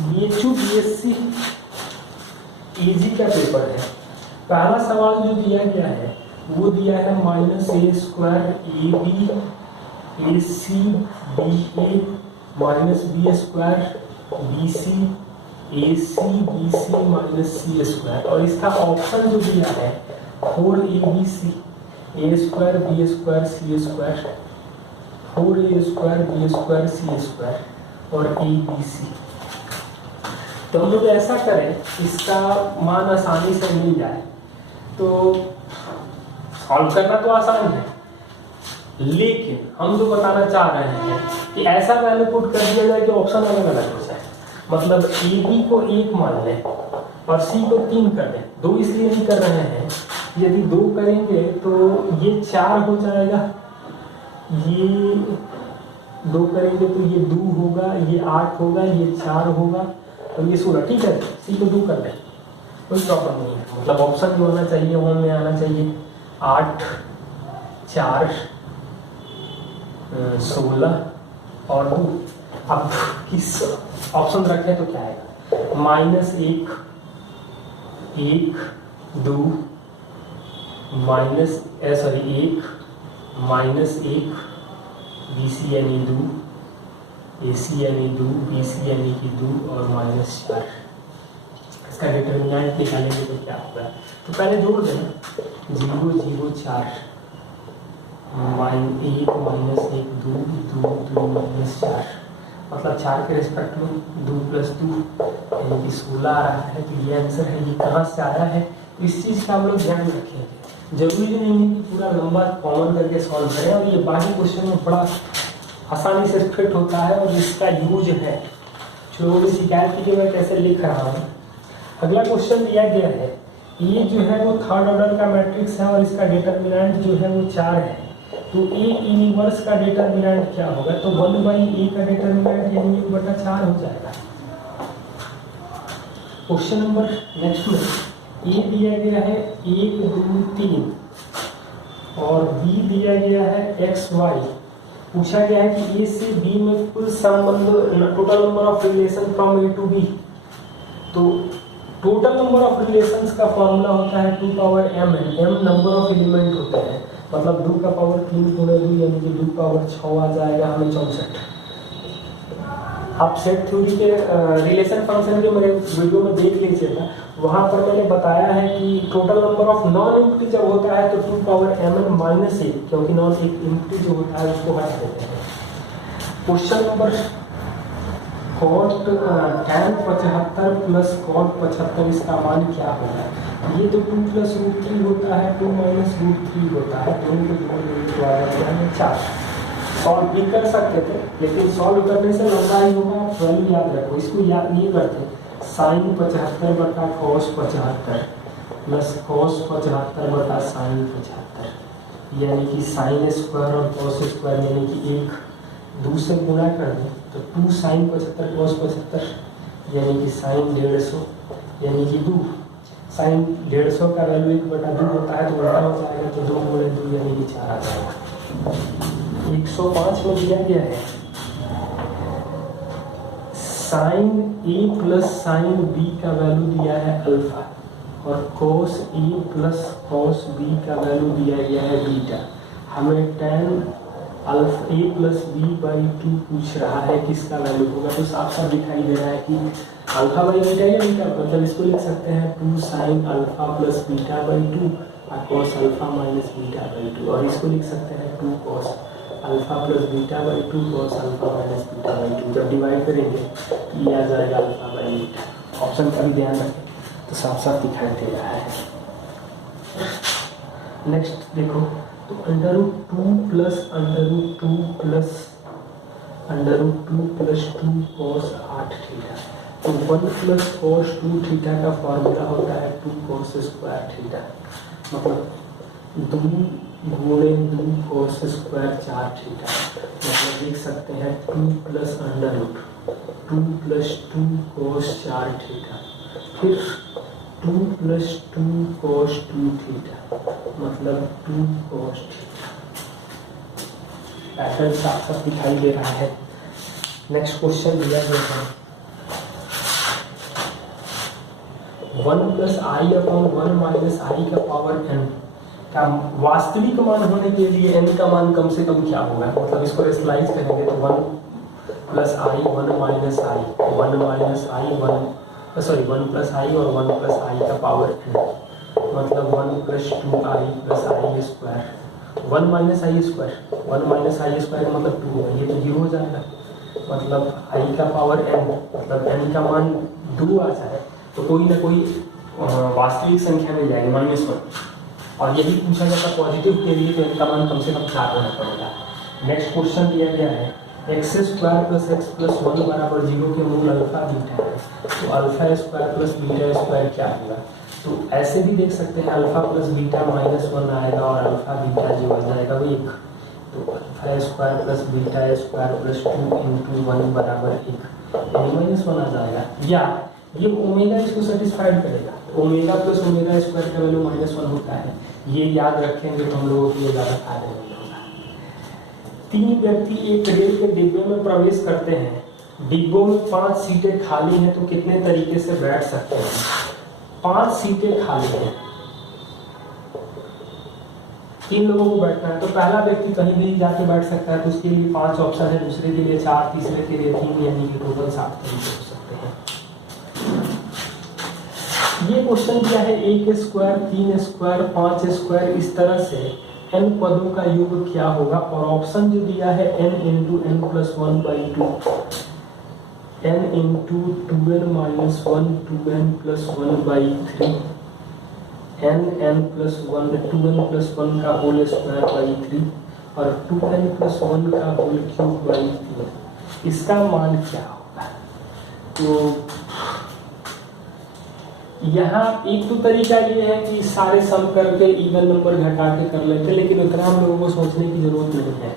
BHU BSc EG का paper है। पहला सवाल जो दिया गया है वो दिया है -a² AB AC BA -b² BC AC BC -c², और इसका ऑप्शन जो दिया है 4ABC A² B² C², 4A² B² C² और ABC। तो हम लोग ऐसा करें, इसका मान आसानी से मिल जाए तो सॉल्व करना तो आसान है, लेकिन हम जो बताना चाह रहे हैं कि ऐसा वैल्यू पुट कर दिया जाए कि ऑप्शन अलग अलग हो जाए। मतलब ए बी को 1 मान लें और सी को 3 कर दें। 2 इसलिए नहीं कर रहे हैं, यदि 2 करेंगे तो ये 4 हो जाएगा, ये 2 करेंगे तो ये 2 होगा, ये 8 होगा, ये 4 होगा और ये 16। ठीक है, सी को 2 कर दें, कोई प्रॉब्लम नहीं है। मतलब ऑप्शन जो होना चाहिए वो में आना चाहिए 8 4 16 और 2। अब किस ऑप्शन रखें तो क्या आएगा? -1 1 2 1 -1 BC यानी 2 AC यानी 2 BC यानी कि 2 और -4। इसका डिटर्मिनेंट निकालेंगे तो क्या होगा? तो पहले जोड़ देना 0 0 4 -1 -1 2 2 2 -4, मतलब 4 के रेस्पेक्ट में 2 + 2 यानी कि 16 आ रहा है। तो ये आंसर है। ये कहाँ से आया है इस चीज़ का हम लोग ध्यान रखेंगे। जरूरी नहीं है कि पूरा लंबा कॉमन करके सॉल्व करें, और ये बाकी क्वेश्चन में बड़ा आसानी से फिट होता है और इसका यूज है। लोगों की शिकायत की कि मैं कैसे लिख रहा हूँ। अगला क्वेश्चन दिया गया है, ये जो है वो 3rd ऑर्डर का मैट्रिक्स है और इसका डिटर्मिनेंट जो है वो 4 है। तो A इनवर्स का डिटर्मिनेंट क्या होगा? तो 1/A का डिटर्मिनेंट यानी 1/4 हो जाएगा। क्वेश्चन नंबर नेक्स्ट में A दिया गया है 1 2 3 और B दिया गया है XY। पूछा गया है कि A से B में कुल संबंध, total number of relation from A to B। तो टोटल नंबर ऑफ रिलेशंस का फॉर्मूला होता है 2m है। m नंबर ऑफ एलिमेंट होते हैं, मतलब 2 का पावर 3 × 2 यानी कि 2 पावर 6 आ जाएगा हमें 64। आप सेट थ्योरी के रिलेशन फंक्शन के मेरे वीडियो में देख लीजिएगा, वहाँ पर मैंने बताया है कि total number of non empty जब होता है तो 2m -1, क्योंकि नॉन एक एम्प्टी जो होता है उसको हटा देते हैं। Question number cot tan 75 + cot 75, इसका मान क्या होगा? ये तो 2 + √3 होता है, 2 - √3 होता है, दोनों को जोड़ देंगे 4। सॉल्व भी कर सकते थे, लेकिन सॉल्व करने से लंबा ही होगा। आप वैल्यू याद रखो, इसको याद नहीं करते। sin 75 / cos 75 + cos 75 / sin 75, यानी कि sin² और cos² यानी कि 1 2 से गुणा कर दें तो 2 sin 75 cos 75 यानी कि sin 150 यानी कि 2 sin 150 का वैल्यू 1/2 होता है, तो उल्टा हो जाएगा, तो 2 × 2 यानी कि 4 आ जाएगा। 105 में दिया गया है sin A + sin B का वैल्यू दिया है अल्फा और cos A + cos B का वैल्यू दिया गया है बीटा। हमें tan A + B/2 पूछ रहा है, किसका वैल्यू होगा? तो साफ साफ दिखाई दे रहा है कि α/बीटा या बीटा, मतलब इसको लिख सकते हैं 2 sin α + β/2 और cos α - β/2, और इसको लिख सकते हैं 2 cos α + β/2 cos α - β/2। जब डिवाइड करेंगे ये आ जाएगा α/बीटा। ऑप्शन का भी ध्यान रखें, तो साफ साफ दिखाई दे रहा है। नेक्स्ट देखो, तो √2 + √2 + √2 + 2 cos 8θ। तो 1 + cos 2θ का फॉर्मूला होता है 2 cos² θ, मतलब 2 × 2 cos² 4θ। मतलब लिख सकते हैं 2 + √2 + 2 cos 4θ, फिर 2 + 2 cos 2θ, मतलब 2 cos θ। पैटर्न साफ साफ दिखाई दे रहा है। नेक्स्ट क्वेश्चन दिया गया है 1 प्लस आई अपॉन 1 माइनस आई का पावर n का वास्तविक मान होने के लिए n का मान कम से कम क्या होगा, मतलब इसको रेशनलाइज करेंगे तो 1 प्लस आई 1 माइनस आई 1 माइनस आई 1 सॉरी 1 प्लस आई और 1 प्लस आई का पावर n, मतलब 1 प्लस 2 आई प्लस आई स्क्वायर 1 माइनस आई स्क्वायर 1 माइनस आई स्क्वायर का मतलब 2 होगा, ये तो 0 हो जाएगा, मतलब आई का पावर n, मतलब n का मान 2 आ जाए तो कोई ना कोई वास्तविक संख्या मिल जाएगी -1, और यही पूछा जाता पॉजिटिव के लिए तो n का मान कम से कम 4 होना पड़ेगा। नेक्स्ट क्वेश्चन दिया गया है x square plus x plus 1 बराबर 0 के मूल अल्फा बीटा है, तो alpha square plus beta square क्या होगा, तो ऐसे भी देख सकते हैं अल्फा प्लस बीटा -1 आएगा और अल्फा बीटा जो आ जाएगा वो 1, तो alpha square plus beta square plus 2 into 1 बराबर 1 यानी -1 आ जाएगा, या ये ओमेगा इसको सेटिस्फाइड करेगा, ओमेगा प्लस ओमेगा स्क्वायर का वैल्यू -1 होता है, ये याद रखेंगे तो हम लोगों के लिए ज़्यादा फायदेमंद होगा। 3 व्यक्ति एक रेल के डिब्बे में प्रवेश करते हैं, डिब्बों में 5 सीटें खाली हैं, तो कितने तरीके से बैठ सकते हैं, 5 सीटें खाली हैं, 3 लोगों को बैठना है, तो पहला व्यक्ति कहीं भी जाके बैठ सकता है, तो उसके लिए 5 ऑप्शन है, दूसरे के लिए 4, तीसरे के लिए 3, यानी कि टोटल 7 तरीके हो सकते हैं। ये क्वेश्चन दिया है 1 स्क्वायर 3 स्क्वायर 5 स्क्वायर, इस तरह से n पदों का योग क्या होगा, और ऑप्शन जो दिया है n into n plus 1/2 n into 2n minus 1 2n plus 1/3 n plus 1 2n plus 1 का होल स्क्वायर बाई 3 और 2n प्लस 1 का होल क्यूब बाई 3, इसका मान क्या होगा। तो यहाँ एक तो तरीका ये है कि सारे सम करके इवन नंबर घटा के कर लेते, लेकिन उतना हम लोगों को सोचने की जरूरत नहीं है।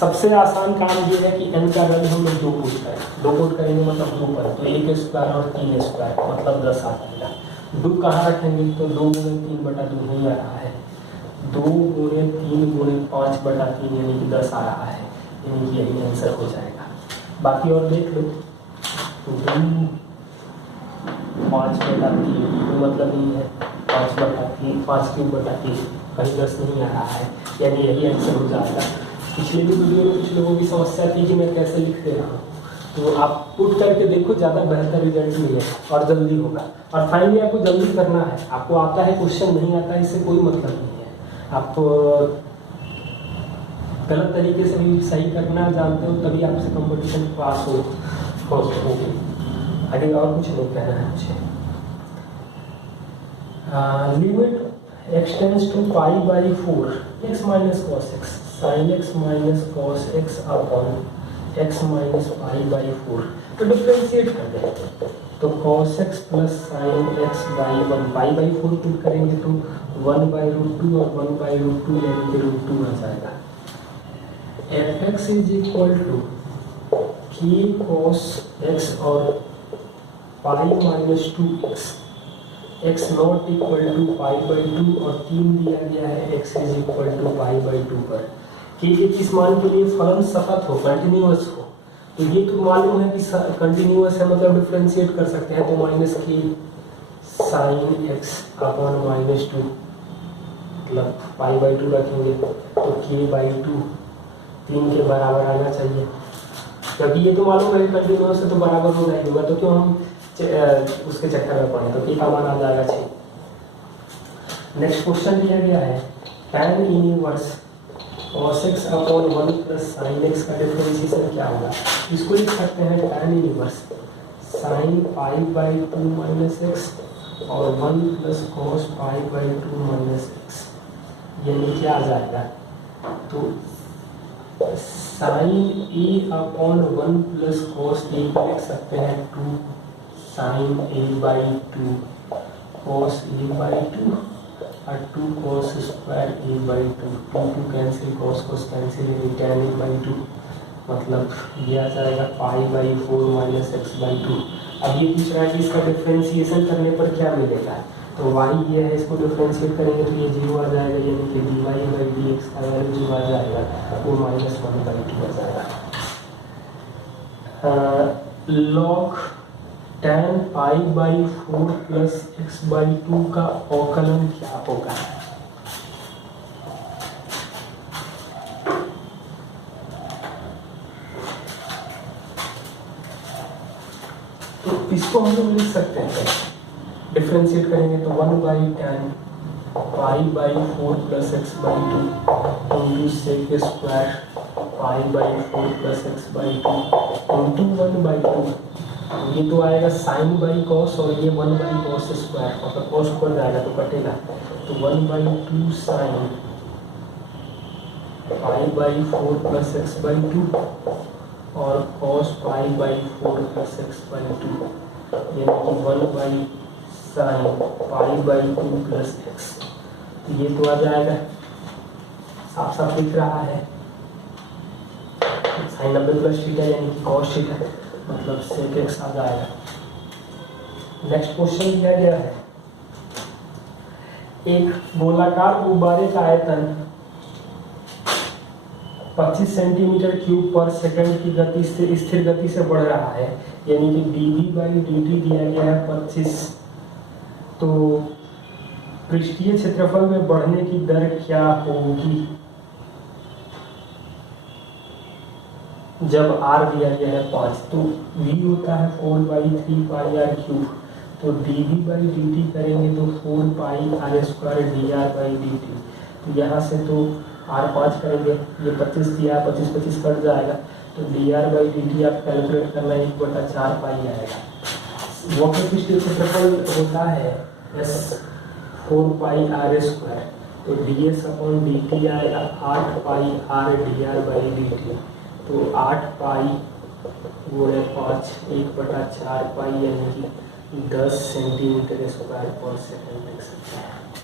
सबसे आसान काम ये है कि n का वैल्यू हम लोग 2 पुट करें, 2 पुट करेंगे मतलब 2 पर, तो 1 स्क्वायर और 3 स्क्वायर मतलब 10 आ जाएगा। 2 कहाँ रखेंगे, तो 2 गुणे 3/2 नहीं आ रहा है, 2 गुणे 3 गुणे 5/3 यानी कि 10 आ रहा है, यानी कि यही आंसर हो जाएगा। बाकी और देख लो, 2 5/3 मतलब नहीं है, 5/3 5³ कहीं 10 नहीं आ रहा है, यानी यही आंसर हो जाएगा। पिछले भी वीडियो में कुछ लोगों की समस्या थी कि मैं कैसे लिख दे रहा हूँ, तो आप पुट करके देखो, ज़्यादा बेहतर रिजल्ट मिलेगा और जल्दी होगा। और फाइनली आपको जल्दी करना है, आपको आता है क्वेश्चन नहीं आता है इससे कोई मतलब नहीं है, आप गलत तरीके से भी सही करना जानते हो तभी आपसे कंपटीशन पास होगी। आगे और कुछ नहीं कहना है मुझे। Limit extends to π/4 x minus cos x sine x minus cos x upon x minus π/4, तो डिफ्रेंशिएट कर दें, तो cos x plus sine x by 1 π/4 put करेंगे तो 1/√2 और 1/√2 यानी कि √2 आ जाएगा। fx is equal to k cos x और π-2x, x not equal to π/2 और 3 दिया गया है x इज इक्वल टू π/2 पर, कि ये किस मान के लिए फलन सतत हो, कंटिन्यूअस हो, तो ये तो मालूम है कि कंटिन्यूअस है मतलब डिफरेंशिएट कर सकते हैं, तो -k साइन x अपॉन -2 मतलब π/2 रखेंगे तो k/2 3 के बराबर आना चाहिए, क्योंकि ये तो मालूम है कंटिन्यूअस है तो बराबर हो जाएगा, तो क्यों हम उसके चक्कर में पड़े, तो k का मान आ जाएगा 6। नेक्स्ट क्वेश्चन दिया गया है tan inverse cos x upon 1 plus sine x का डिफरेंशिएशन क्या होगा, इसको लिख सकते हैं tan inverse sine π/2 minus x और 1 प्लस cos π/2 माइनस x, यानी क्या आ जाएगा, तो sine a upon 1 plus cos a को लिख सकते हैं 2 साइन a/2 कॉस a/2 और 2 cos square a/2, 2 cancel cos cancel यानी tan a/2, मतलब ये आ जाएगा π/4 माइनस x/2। अब ये पूछ रहा है कि इसका डिफ्रेंशिएशन करने पर क्या मिलेगा, तो y ये है, इसको डिफ्रेंशिएट करेंगे तो ये 0 आ जाएगा, यानी कि dy/dx का वैल्यू जो आ जाएगा वो -1/2 आ जाएगा। log tan π/4 प्लस x/2 का अवकलन क्या होगा? तो इसको हम लोग लिख सकते हैं, डिफ्रेंशिएट करेंगे तो 1/tan π/4 plus x/2 into sec square π/4 plus x/2 into 1/2। ये तो आएगा साइन बाई कॉस और ये 1/cos स्क्वायर, मतलब कॉस ऊपर जाएगा तो कटेगा, तो 1/2 साइन π/4 प्लस x/2 और cos π/4 प्लस x/2, यानी कि 1 साइन π/2 प्लस x। तो ये तो आ जाएगा, साफ साफ दिख रहा है, साइन 90 प्लस थीटा यानी कि cos थीटा, मतलब सेक x आ जाएगा। नेक्स्ट क्वेश्चन दिया गया है, एक गोलाकार गुब्बारे का आयतन 25 सेंटीमीटर क्यूब पर सेकंड की गति से स्थिर गति से बढ़ रहा है, यानी कि dV/dt दिया गया है 25। तो पृष्ठीय क्षेत्रफल में बढ़ने की दर क्या होगी जब r दिया गया है 5? तो v होता है 4/3πr³, तो dV/dt करेंगे तो 4πr² तो यहाँ से तो r5 करेंगे, ये 25 दिया, 25 कट जाएगा, तो dr/dt आप कैलकुलेट करना 1/4 पाई आएगा। वक्र पृष्ठीय क्षेत्रफल होता है s 4πr², तो ds/dt आएगा 8πr/dr/dt, तो 8 पाई गुणे 5 1/4 पाई, यानी कि 10 सेंटीमीटर स्क्वायर पर सेकंड लिख सकते हैं।